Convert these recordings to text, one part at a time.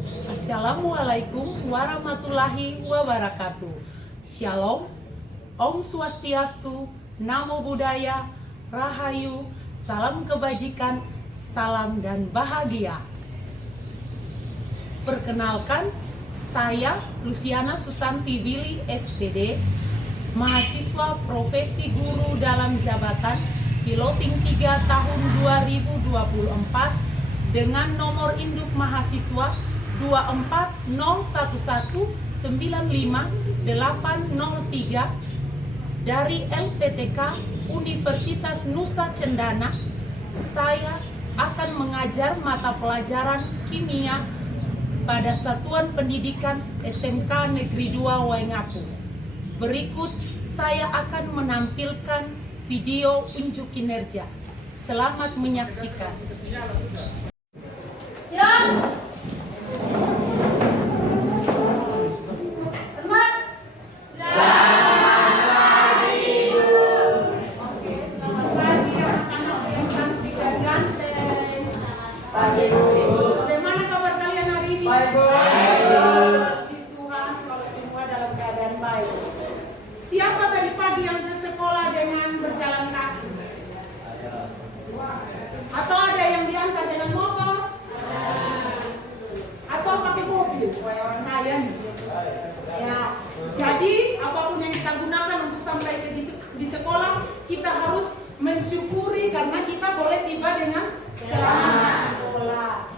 Assalamualaikum warahmatullahi wabarakatuh. Shalom, Om Swastiastu, Namo Buddhaya, Rahayu, salam kebajikan, salam dan bahagia. Perkenalkan, saya Luciana Susanti Billy SPD, mahasiswa profesi guru dalam jabatan Piloting 3 tahun 2024 dengan nomor induk mahasiswa 24011958503 dari LPTK Universitas Nusa Cendana. Saya akan mengajar mata pelajaran kimia pada Satuan Pendidikan SMK Negeri 2 Waingapu. Berikut saya akan menampilkan video unjuk kinerja. Selamat menyaksikan. Bagaimana kabar kalian hari ini? Baik, Bu. Puji Tuhan kalau semua dalam keadaan baik. Siapa tadi pagi yang ke sekolah dengan berjalan kaki? Atau ada yang diantar dengan motor? Atau pakai mobil? Kayak orang kaya nih. Ya, jadi apapun yang kita gunakan untuk sampai di sekolah, kita harus mensyukuri karena kita boleh tiba dengan selamat sekolah.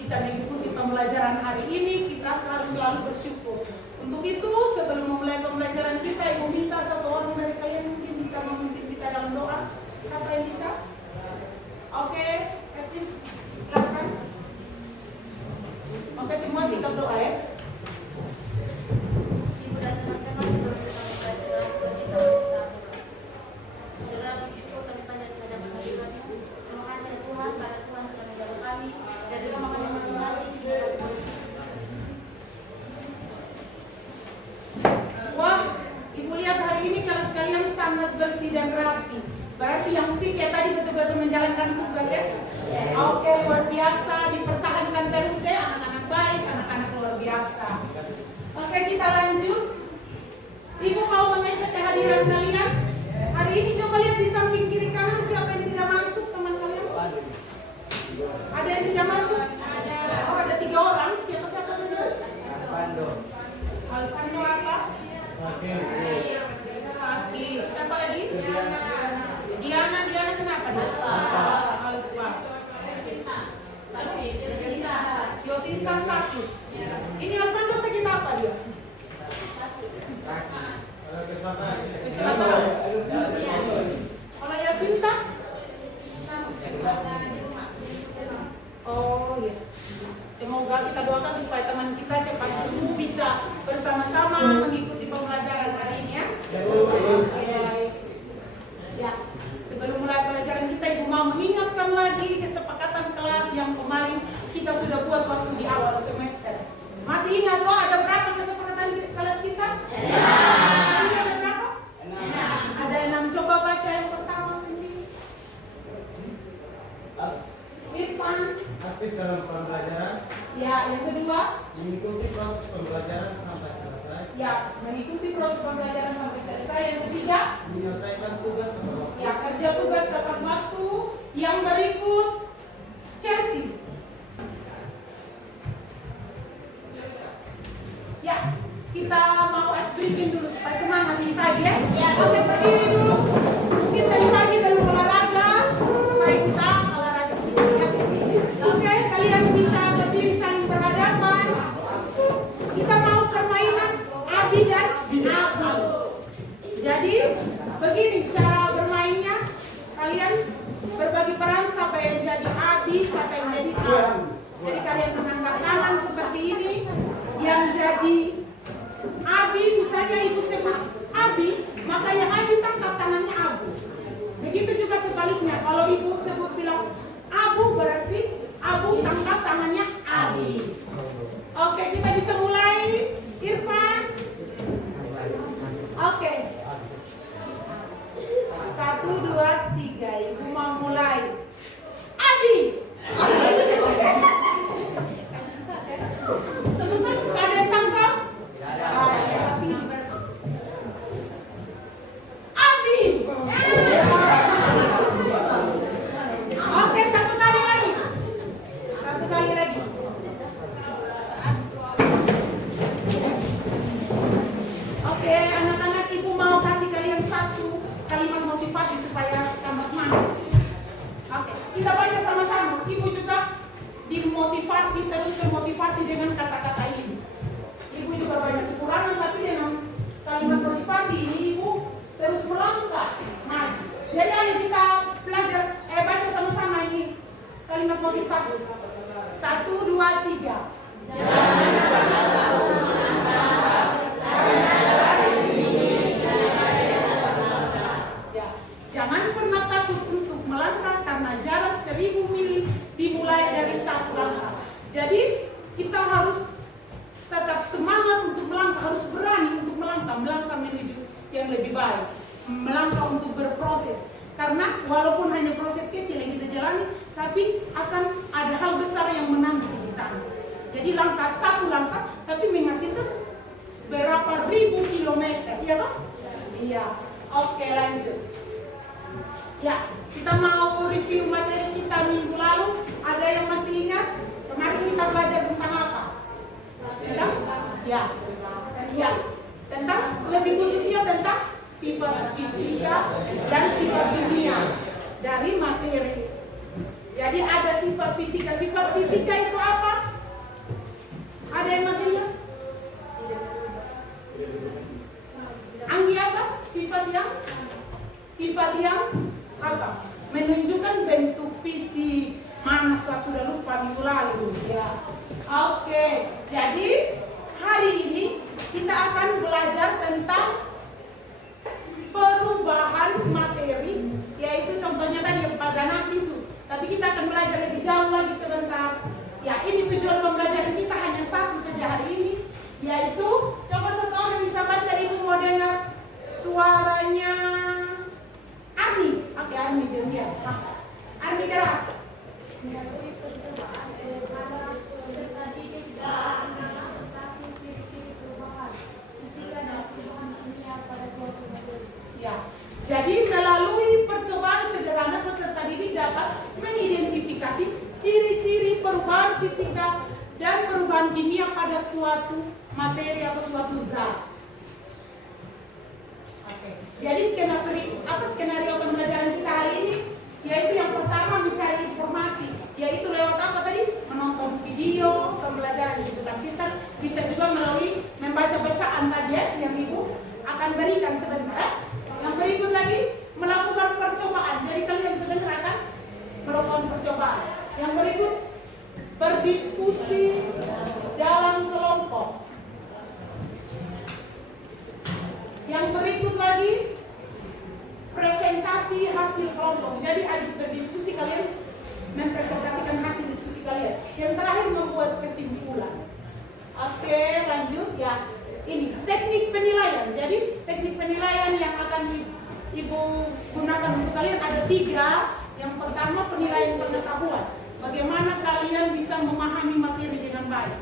Bisa mengikuti pembelajaran hari ini, kita harus selalu bersyukur. Untuk itu, sebelum memulai pembelajaran kita, Ibu minta satu orang dari kalian mungkin bisa memimpin kita dalam doa. Siapa yang bisa? Oke, Kevin, silakan. Oke, semua sikap doa ya. Ibu dan teman-teman, sebelum kita memulai segala tugas kita, segala bersyukur kami panjatkan terhadap kehadirannya. Terima kasih Tuhan, karena Tuhan telah menjaga kami dari rumah kami masing-masing. Wah, Ibu lihat hari ini kalau sekalian sangat bersih dan rapi. Berarti yang pikir tadi betul-betul menjalankan tugas ya. Oke, luar biasa, dipertahankan terus ya, anak-anak baik, anak-anak luar biasa. Oke, kita lanjut. Ibu mau mengecek kehadiran kalian. Hari ini coba lihat di samping kiri kanan siapa yang tidak masuk, teman kalian? Ada yang tidak masuk? Oh, ada 3 orang. Siapa-siapa saja? Alpando apa? Sakit. Siapa lagi? Diana kenapa dia? Alfa. Yosinta sakit. Ini Alpando sakit apa dia? Kecelakaan. Kalau Yasinta? Oh iya. Semoga kita doakan supaya teman kita cepat sembuh, bisa bersama-sama mengikuti pembelajaran hari ini ya. Baik. Ya, sebelum mulai pelajaran kita, Ibu mau mengingatkan lagi kesepakatan kelas yang kemarin kita sudah buat waktu di awal semester. Masih ingat loh ada berapa kesepakatan kelas kita? Ada berapa? 6. Ada 6. Coba baca yang pertama ini. Irfan. Aktif dalam pembelajaran. Ya, yang kedua. Mengikuti proses pembelajaran sampai selesai. Ya, mengikuti proses pembelajaran sampai selesai. Yang ketiga. Menyelesaikan tugas tepat waktu. Ya, kerja tugas tepat waktu. Yang berikut, Chelsea. Ya, kita mau ice breaking dulu supaya semangat nih pagi ya. Oke, berdiri dulu. Mungkin tadi pagi belum olahraga, supaya kita olahraga sedikit ya. Oke, kalian bisa berdiri saling berhadapan. Kita mau permainan Abi dan Abu. Jadi, begini cara bermainnya. Kalian berbagi peran, siapa yang jadi Abi, siapa yang jadi Abu. Jadi kalian mengangkat tangan seperti ini. Yang jadi Abi, misalnya Ibu sebut Abi, maka yang Abi tangkap tangannya Abu. Begitu juga sebaliknya, kalau Ibu sebut bilang Abu, berarti Abu tangkap tangannya Abi. Oke, kita bisa mulai. Irfan. Oke. 1, 2, 3. Ibu mau mulai. Abi. kita harus tetap semangat untuk melangkah, harus berani untuk melangkah menuju yang lebih baik, melangkah untuk berproses. Karena walaupun hanya proses kecil yang kita jalani, tapi akan ada hal besar yang menanti di sana. Jadi langkah satu langkah, tapi menghasilkan berapa ribu kilometer, iya toh? Iya. Oke, lanjut. Ya, kita mau review materi kita minggu lalu. Ada yang masih ingat? Kemarin kita belajar tentang apa? Tentang? Ya, tentang lebih khususnya tentang sifat fisika dan sifat kimia dari materi. Jadi ada sifat fisika. Sifat fisika itu apa? Ada yang masih ingat? Anggi apa? Sifat yang apa? Menunjukkan bentuk fisik. Masa sudah lupa minggu lalu ya. Oke, jadi hari ini kita akan belajar tentang perubahan materi, yaitu contohnya tadi yang pada nasi itu. Tapi kita akan belajar lebih jauh lagi sebentar. Ya, ini tujuan pembelajaran kita hanya satu saja hari ini, yaitu coba satu orang bisa baca, ibu mau dengar suaranya Arni. Oke, Arni dia. Arni keras. Ya, jadi melalui percobaan sederhana peserta didik dapat mengidentifikasi ciri-ciri perubahan fisika dan perubahan kimia pada suatu materi atau suatu zat. Oke. Jadi skenario pembelajaran kita hari ini? Yaitu yang pertama mencari informasi, yaitu lewat apa tadi? Menonton video pembelajaran di komputer, bisa juga melalui membaca bacaan tadi yang ibu akan berikan sebentar. Yang berikut lagi melakukan percobaan. Jadi kalian sebentar akan melakukan percobaan. Yang berikut berdiskusi dalam kelompok. Yang berikut lagi presentasi hasil kelompok. Jadi habis berdiskusi kalian mempresentasikan hasil diskusi kalian. Yang terakhir membuat kesimpulan. Oke, lanjut ya. Ini teknik penilaian. Jadi teknik penilaian yang akan ibu gunakan untuk kalian ada 3. Yang pertama penilaian pengetahuan. Bagaimana kalian bisa memahami materi dengan baik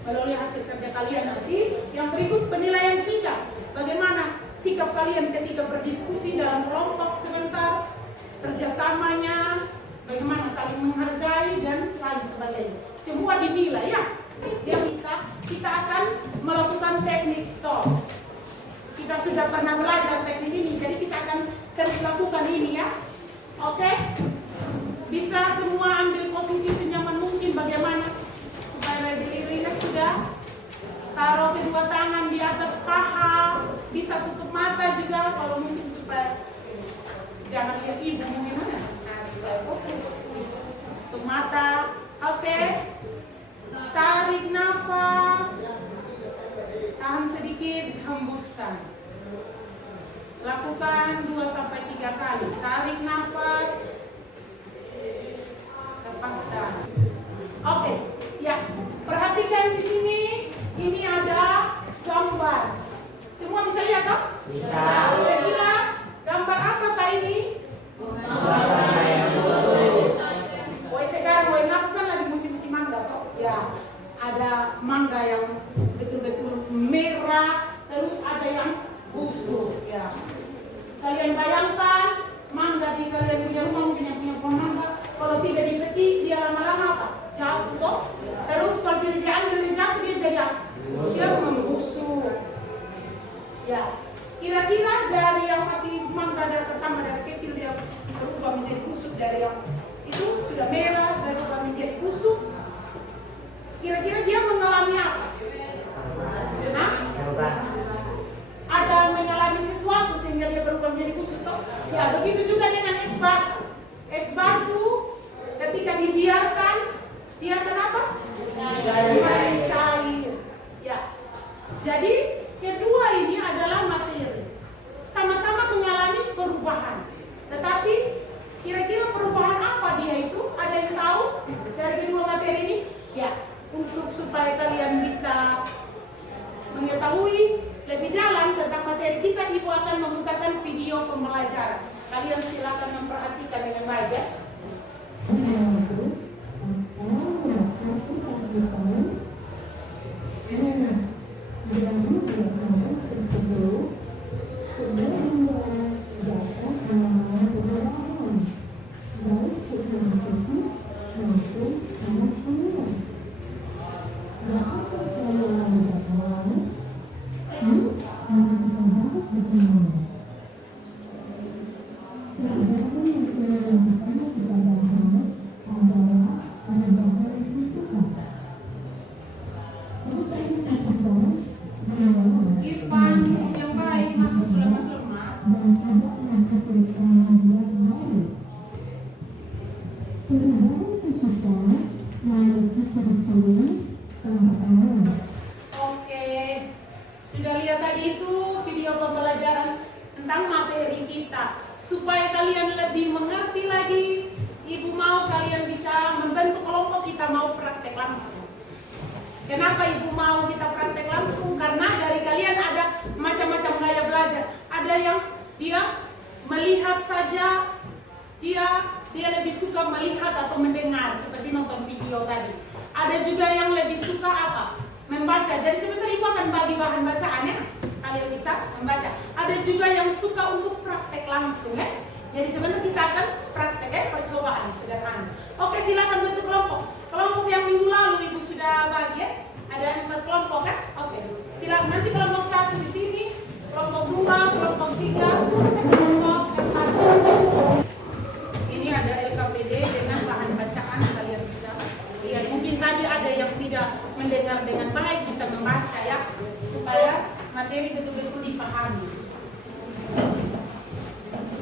melalui hasil kerja kalian nanti. Yang berikut penilaian sikap. Bagaimana sikap kalian ketika berdiskusi dalam kelompok sebentar, kerjasamanya, bagaimana saling menghargai dan lain sebagainya. Semua dinilai ya. Yang kita akan melakukan teknik stop. Kita sudah pernah belajar teknik ini, jadi kita akan terus lakukan ini ya. Oke? Bisa semua ambil posisi senyaman mungkin. Bagaimana supaya lebih rileks sudah? Taruh kedua tangan di atas paha. Bisa tutup mata juga kalau mungkin supaya jangan lihat ibu mau gimana. Nah, supaya fokus. Bisa tutup mata. Oke? Tarik nafas. Tahan sedikit, hembuskan. Lakukan 2-3 kali. Tarik nafas. Lepaskan. Oke, ya. Perhatikan di sini. Ini ada gambar. Semua bisa lihat toh? Bisa. Kira-kira gambar apa kah ini? Woi sekarang woi ngapu kan lagi musim-musim mangga toh? Ya. Ada mangga yang betul-betul merah, terus ada yang busuk. Ya. Kalian bayangkan mangga di kalian punya rumah mungkin yang punya pohon mangga, kalau tidak dipetik dia lama-lama apa? Jatuh toh? Terus kalau tidak diambil dia jatuh dia jadi apa? Dia membusuk. Ya. Kira-kira dari yang masih mangga dari pertama dari kecil dia berubah menjadi busuk, dari yang itu sudah merah berubah menjadi busuk. Kira-kira dia mengalami apa? Nah, ada mengalami sesuatu sehingga dia berubah menjadi busuk toh? Ya, begitu juga dengan es batu. Es batu ketika dibiarkan dia kenapa? Cair. Ya. Jadi kedua ini adalah materi. Sama-sama mengalami perubahan. Tetapi kira-kira perubahan apa dia itu? Ada yang supaya kalian bisa mengetahui lebih dalam tentang materi kita. Ibu akan memutarkan video pembelajaran. Kalian silakan memperhatikan dengan baik ya. Irfan yang baik masuk sudah masuk mas. Oke, sudah lihat tadi itu video pembelajaran tentang materi kita. Supaya kalian lebih mengerti lagi, Ibu mau kalian bisa membentuk kelompok, kita mau praktek langsung. Kenapa Ibu mau kita praktek langsung? Karena dari kalian ada macam-macam gaya belajar. Ada yang dia melihat saja, dia lebih suka melihat atau mendengar, seperti nonton video tadi. Ada juga yang lebih suka apa? Membaca. Jadi sebentar Ibu akan bagi bahan bacaan ya. Kalian bisa membaca. Ada juga yang suka untuk praktek langsung ya. Jadi sebentar kita akan praktek ya, percobaan sederhana. Oke, silakan bentuk kelompok. Kelompok yang minggu lalu Ibu sudah bagi ya. Ada 4 kelompok kan? Oke. Silakan nanti kelompok 1 di sini, kelompok 2, kelompok 3, kelompok 4. Ini ada LKPD dengan bahan bacaan, kalian bisa lihat. Mungkin tadi ada yang tidak mendengar dengan baik, bisa membaca ya, supaya materi betul-betul dipahami.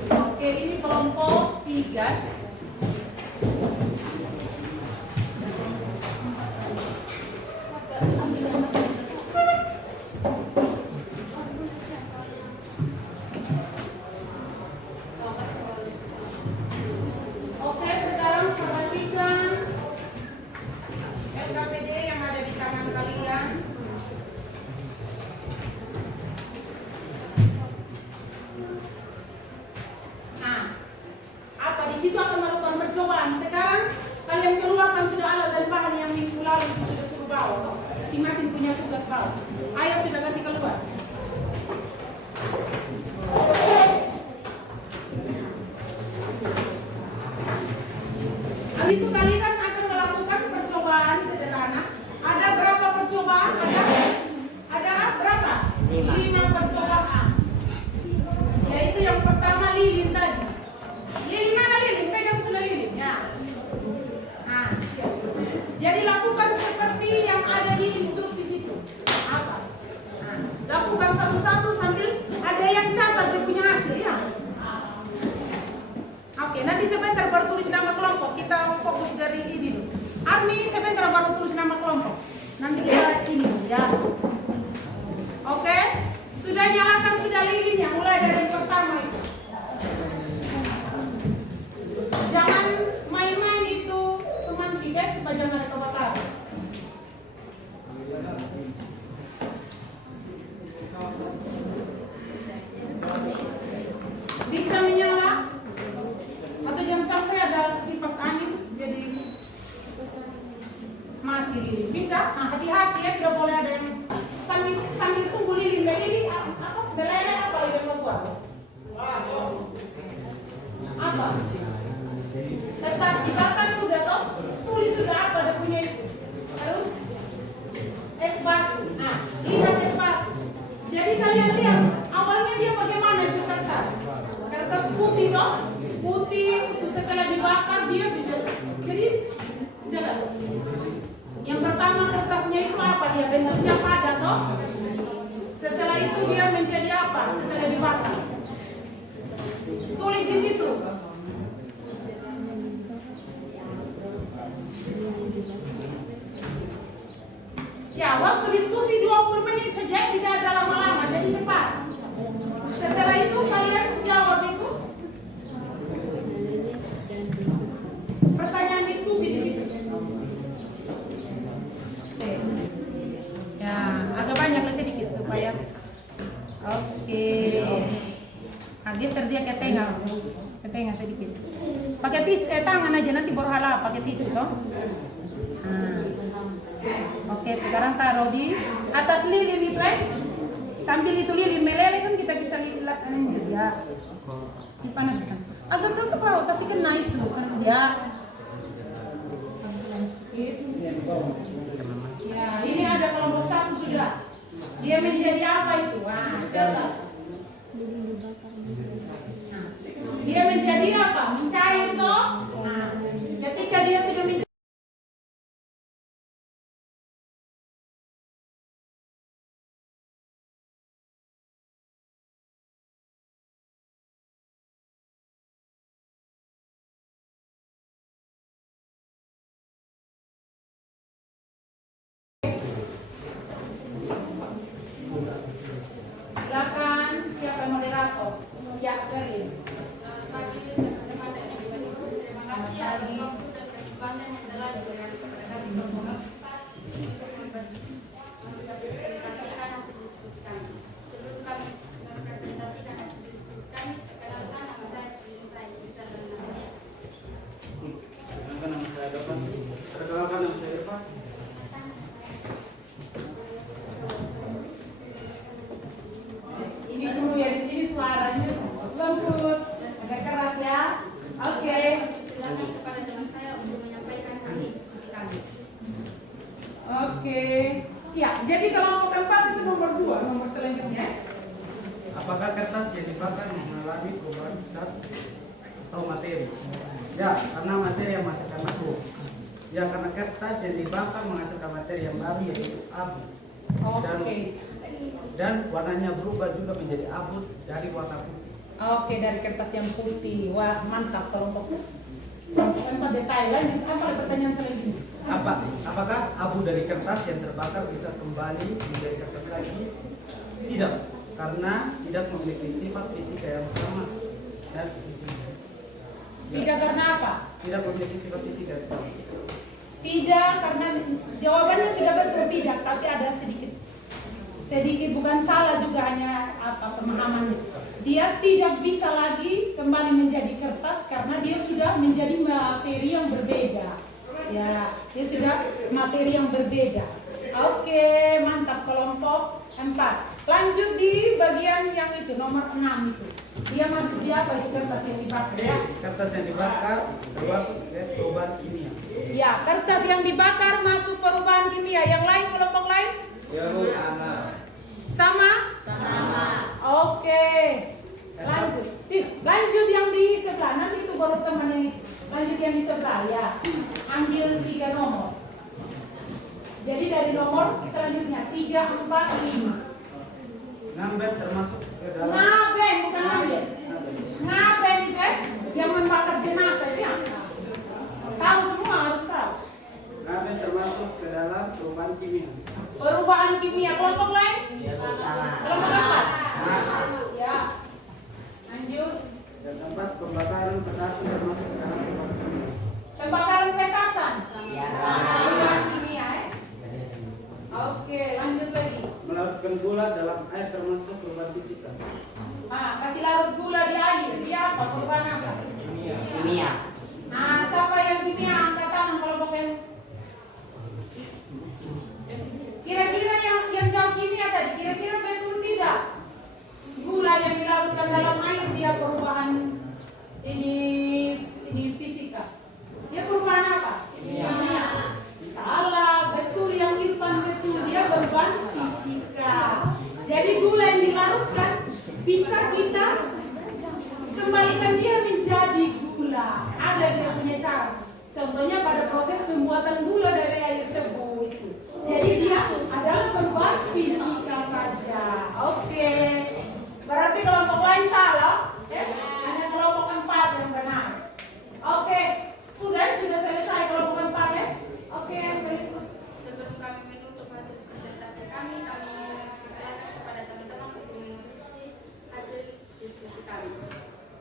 Oke, ini kelompok 3. Oke, sekarang perhatikan LKPD yang ada di tangan kalian. Nah, apa di situ akan melakukan percobaan. Sekarang kalian keluarkan sudah alat dan bahan yang minggu lalu itu sudah suruh bawa. Masing-masing punya tugas bawa. Ayo sudah kasih keluar. Itu kalian akan melakukan percobaan sederhana. Ada berapa percobaan? Ada berapa? 5 percobaan. Yaitu yang pertama lilin tadi. Lilin mana lilin? Pegang sudah lilin ya. Nah, jadi lakukan seperti yang ada di instruksi situ. Apa? Nah, lakukan satu-satu sambil ada yang catat dia punya hasil ya. Oke, nanti sebentar baru tulis nama kelompok. Kita fokus dari ini dulu. Arni sebentar baru tulis nama kelompok. Nanti kita ini ya. Oke, sudah nyalakan sudah lilinnya mulai dari yang pertama itu. Jangan main-main itu teman kita supaya jangan ada kebakaran. Bisa menyala? Atau jangan sampai ada kipas angin jadi mati lilin. Bisa? Nah, hati-hati ya, tidak boleh ada yang sambil tunggu lilin. Lilin apa? Belele apa lilin mau buat? Apa? Kertas dibakar sudah toh? Tulis sudah apa ada punya itu. Terus es batu. Nah, lihat es batu. Jadi kalian lihat awalnya dia bagaimana itu kertas? Kertas putih toh? Putih itu setelah dibakar dia bisa jadi jelas. Yang pertama kertasnya itu apa dia? Bentuknya padat toh? Setelah itu dia menjadi apa? Setelah dibakar. Tulis di situ. Ya, waktu diskusi 20 menit saja, tidak ada lama-lama, jadi cepat. Setelah itu kalian jawab itu. Pertanyaan diskusi di situ. Oke. geser dia ke tengah sedikit. Pakai tangan aja nanti baru halap pakai tisu toh. Oke, sekarang taruh di atas lilin itu sambil itu lilin meleleh kan kita bisa lihat lanjut ya. Dipanaskan. Agak tutup apa kasih kena itu kan ya. Ya, ini ada kelompok 1 sudah. Dia menjadi apa itu? Wah, coba. Dia menjadi apa? Mencair toh? Nah, ketika dia sudah mencair silakan siapa moderator? Ya, Berlin. Selamat pagi teman-teman dan ibu. Terima kasih atas waktu dan kesempatan yang telah diberikan kepada kami kelompok 4 untuk mempresentasikan hasil diskusi kami. Sebelum kami mempresentasikan hasil diskusi kami, perkenalkan nama saya Bisa dan namanya. Perkenalkan nama saya Dapat. Perkenalkan nama saya Eva. Ini dulu ya di sini suaranya lembut, agak keras ya. Oke. Silakan kepada teman saya untuk menyampaikan hasil diskusi kami. Oke. Ya, jadi kelompok 4 itu nomor 2, nomor selanjutnya. Apakah kertas yang dibakar mengalami perubahan zat atau materi? Ya, karena materi yang menghasilkan abu. Ya, karena kertas yang dibakar menghasilkan materi yang baru yaitu abu. Oke. Dan warnanya berubah juga menjadi abu dari warna putih. Oke, dari kertas yang putih. Wah, mantap kelompok. Kelompok 4 detail. Lanjut, apa pertanyaan selanjutnya? Apakah abu dari kertas yang terbakar bisa kembali menjadi kertas lagi? Tidak, karena tidak memiliki sifat fisika yang sama dan fisika. Tidak karena apa? Tidak memiliki sifat fisika yang sama. Tidak karena jawabannya sudah betul tidak, tapi ada sedikit bukan salah juga, hanya apa pemahamannya. Dia tidak bisa lagi kembali menjadi kertas karena dia sudah menjadi materi yang berbeda. Ya, dia sudah materi yang berbeda. Oke, mantap kelompok 4. Lanjut di bagian yang itu nomor 6 itu. Dia masuk di apa itu kertas yang dibakar ya? Kertas yang dibakar termasuk perubahan kimia. Ya, kertas yang dibakar masuk perubahan kimia. Yang lain kelompok lain? Ya Bu, Sama? Sama. Oke. Lanjut. Lanjut yang di sebelah. Nanti itu baru teman yang lanjut yang di sebelah ya. Ambil 3 nomor. Jadi dari nomor selanjutnya 3, 4, 5. Ngamben termasuk ke dalam. Ngaben bukan ngambil. Ngaben itu yang membakar jenazah ya. Tahu semua harus tahu. Ngamben termasuk ke dalam perubahan kimia. Perubahan kimia. Kelompok lain? Kelompok apa? Ya. Lanjut. Dan tempat pembakaran petasan termasuk ke dalam perubahan kimia. Pembakaran petasan. Perubahan kimia Oke, lanjut lagi. Melarutkan gula dalam air termasuk perubahan fisika. Kasih larut gula di air. Dia apa? Perubahan apa? Kimia. Nah, siapa yang kimia? Angkat tangan kelompok yang kira-kira yang jauh kimia tadi. Kira-kira betul tidak? Gula yang dilarutkan dalam air dia perubahan ini fisika. Dia perubahan apa? Kimia. Salah, betul yang Irfan betul, dia perubahan fisika. Jadi gula yang dilarutkan bisa kita kembalikan dia menjadi gula. Ada dia punya cara. Contohnya pada proses pembuatan gula dari air tebu itu. Jadi dia adalah perubahan fisika saja. Oke. Berarti kelompok lain salah, ya? Hanya kelompok 4 yang benar. Oke. Sudah selesai kelompok 4 ya? Oke, berikut. Sebelum kami menutup hasil presentasi kami persilakan kepada teman-teman untuk mengikuti hasil diskusi kami.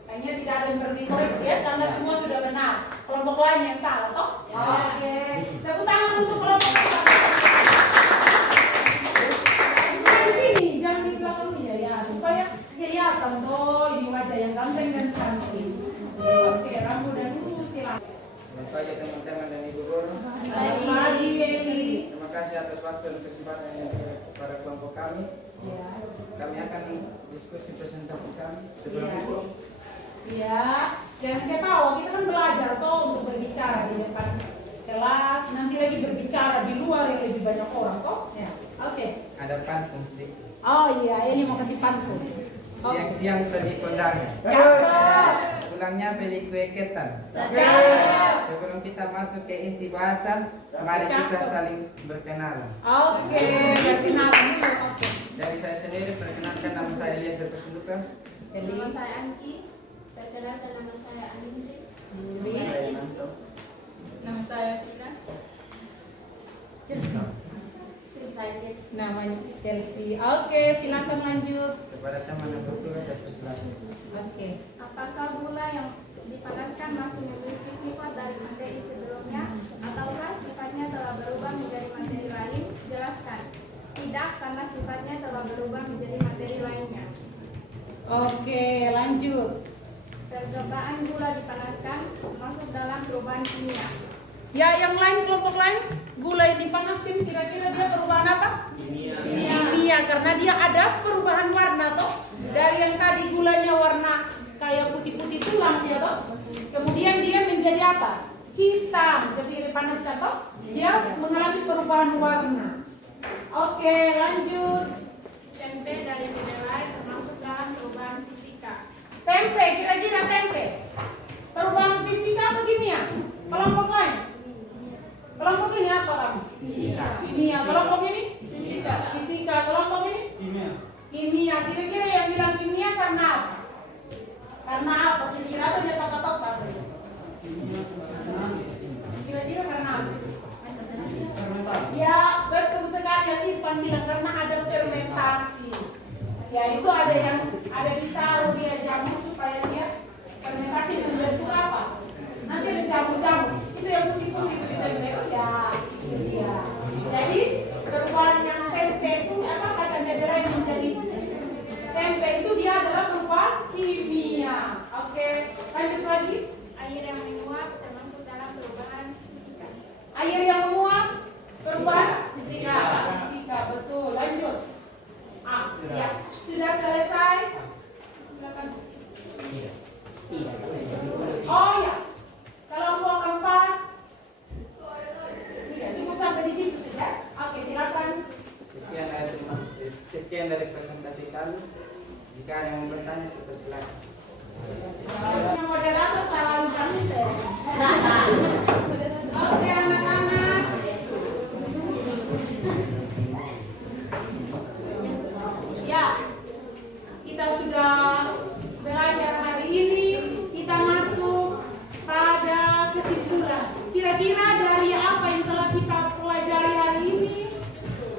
Kayaknya tidak ada yang perlu dikoreksi ya, karena semua sudah benar. Kelompok lain yang salah, toh? Oke. Tepuk tangan waktu dan kesempatan yang diberikan kepada kelompok kami. Ya. Kami akan diskusi presentasi kami sebelum Iya. itu. Iya, dan kita tahu kita kan belajar toh untuk berbicara di depan kelas, nanti lagi berbicara di luar yang lebih banyak orang toh. Ya. Oke. Ada pantun sedikit. Oh iya, ini mau kasih pantun. Siang-siang pergi kondangan. Cakep. Pulangnya beli kue ketan. Cakep. Sebelum kita masuk ke inti bahasan, mari kita saling berkenalan. Oke, berkenalan dulu. Oke. Dari saya sendiri, perkenalkan nama saya Elias Pertunjukan. Nama saya Anki. Perkenalkan nama saya Anindri. Saya Manto. Nama saya Sina. Saya Jess. Namanya Chelsea. Oke, silakan lanjut. Kepada teman yang berdua saya persilakan. Oke. Apakah gula yang dipanaskan masih memiliki sifat dari materi sebelumnya ataukah sifatnya telah berubah menjadi materi lain? Jelaskan. Tidak, karena sifatnya telah berubah menjadi materi lainnya. Oke, lanjut. Percobaan gula dipanaskan masuk dalam perubahan kimia. Ya, yang lain, kelompok lain, gula yang dipanaskan kira-kira dia perubahan apa? Kimia, karena dia ada perubahan warna toh. Dari yang tadi gulanya warna kayak putih-putih tulang dia toh. Kemudian dia menjadi apa? Hitam ketika dipanaskan toh. Dia mengalami perubahan warna. Oke, lanjut. Tempe dari kedelai termasuk dalam perubahan fisika. Tempe, kira-kira tempe. Perubahan fisika atau kimia? Kelompok lain? Kelompok ini apa kamu? Kimia. Kelompok ini? Fisika. Kelompok ini? Kimia. Kira-kira yang bilang kimia karena apa? Karena apa? Kira-kira atau dia toka-toka saja? Kira-kira karena apa? Ya, betul sekali yang Irfan bilang karena ada fermentasi. Ya, itu ada yang ada ditaruh dia jamu supaya dia fermentasi dan bentuk apa? Nanti ada jamu-jamu. Itu yang putih-putih itu di tempe. Ya, itu dia. Jadi perubahan yang tempe itu apa kacang kedelai menjadi tempe itu dia adalah perubahan kimia. Oke, lanjut lagi. Air yang menguap termasuk dalam perubahan fisika. Air yang menguap perubahan fisika. Fisika, betul. Lanjut. Ya, sudah selesai. Silakan. Oh ya, kelompok keempat. Ya, cukup sampai di situ saja. Oke, silakan. Sekian dari presentasi kami. Jika ada yang mau bertanya, saya persilakan. Yang moderator selalu kami deh. Oke, anak-anak. Ya, kita sudah belajar hari ini. Kita masuk pada kesimpulan. Kira-kira dari apa yang telah kita pelajari hari ini,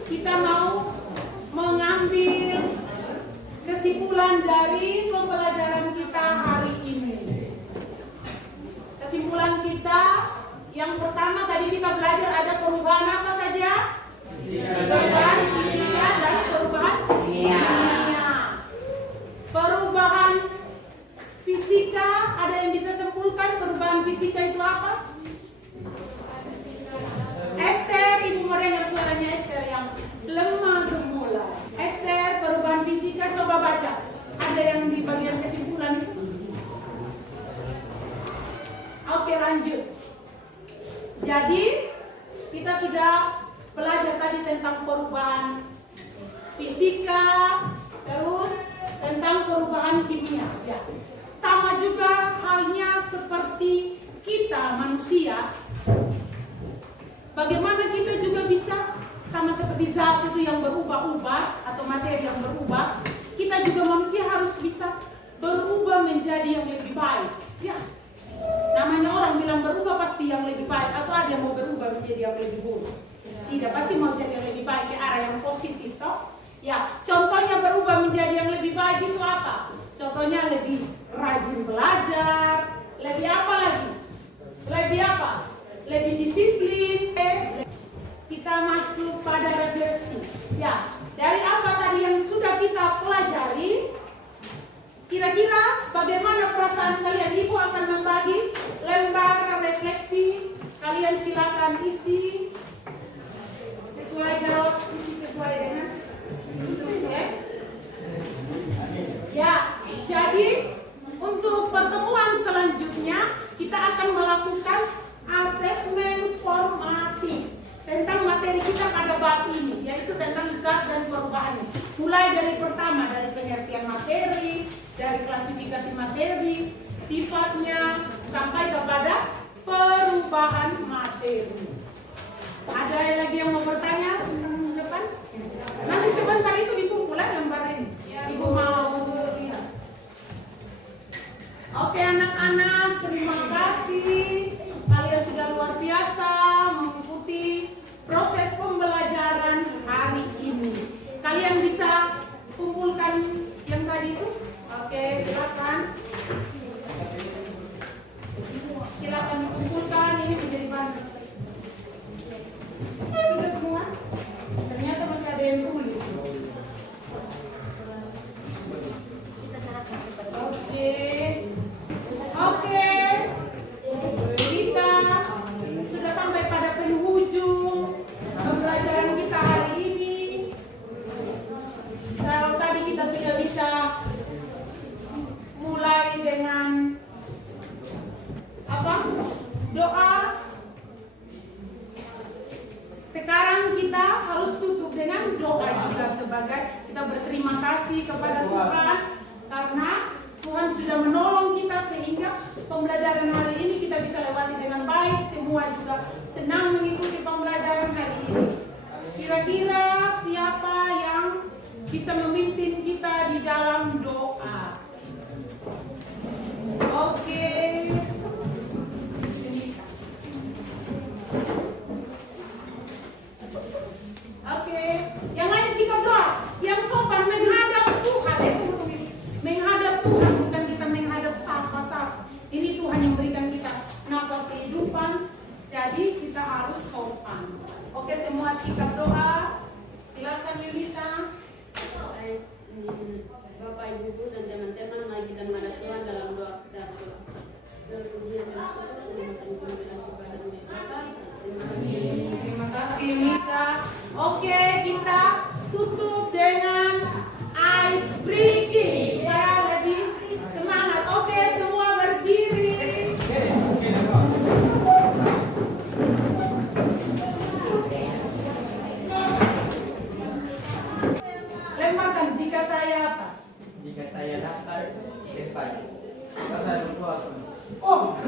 kita mau mengambil kesimpulan dari pembelajaran kita hari ini. Kesimpulan kita yang pertama tadi kita belajar ada perubahan apa saja? Perubahan fisika dan perubahan kimia. Perubahan fisika, ada yang bisa simpulkan perubahan fisika itu apa? Esther, ibu mau dengar suaranya Esther yang lemah gemulai. Esther, perubahan fisika, coba baca. Ada yang di bagian kesimpulan itu? Oke, lanjut. Jadi kita sudah belajar tadi tentang perubahan fisika, terus tentang perubahan kimia. Ya. Sama juga halnya seperti kita manusia. Bagaimana kita juga bisa sama seperti zat itu yang berubah-ubah atau materi yang berubah, kita juga manusia harus bisa berubah menjadi yang lebih baik. Ya. Namanya orang bilang berubah pasti yang lebih baik, atau ada yang mau berubah menjadi yang lebih buruk. Tidak, pasti mau jadi yang lebih baik ke arah yang positif toh. Ya, contohnya berubah menjadi yang lebih baik itu apa? Contohnya lebih rajin belajar, lebih apa lagi? Lebih apa? Lebih disiplin. Kita masuk pada refleksi. Ya, dari apa tadi yang sudah kita pelajari? Kira-kira bagaimana perasaan kalian? Ibu akan membagi lembar refleksi. Kalian silakan isi sesuai jawaban mulai dari pertama, dari pengertian materi, dari klasifikasi materi, sifatnya, sampai kepada perubahan materi. Ada lagi yang mau bertanya tentang depan? Nanti sebentar itu dikumpulan gambar ini. Ibu mau lihat. Oke anak-anak, terima kasih. Kalian sudah luar biasa mengikuti proses pembelajaran hari ini. Kalian bisa kumpulkan yang tadi itu? Oke, silakan. Silakan dikumpulkan, ini menjadi bahan. Sudah semua? Ternyata masih ada yang tulis. Oke. Kita sudah sampai pada penghujung pembelajaran kita hari ini. Kalau tadi kita sudah bisa mulai dengan apa? Doa. Sekarang kita harus tutup dengan doa juga sebagai kita berterima kasih kepada Tuhan karena Tuhan sudah menolong kita sehingga pembelajaran hari ini kita bisa lewati dengan baik. Semua juga senang mengikuti pembelajaran hari ini. Kira-kira siapa yang bisa memimpin kita di dalam doa? Oke. Oke, yang lain sikap doa, yang sopan menghadap Tuhan, menghadap Tuhan, bukan kita menghadap sapa-sapa. Ini Tuhan yang berikan kita nafas kehidupan, jadi kita harus sopan. Oke, semua sikap doa, silakan Yulita. Bapak, Ibu, dan teman-teman, mari kita menghadap Tuhan dalam doa kita. Terima kasih Yulita. Oke, kita tutup dengan ice breaking supaya lebih semangat. Oke, semua berdiri. Lemparkan jika saya apa? Jika saya dapat, Stefan. Jika saya berpuasa. Oh,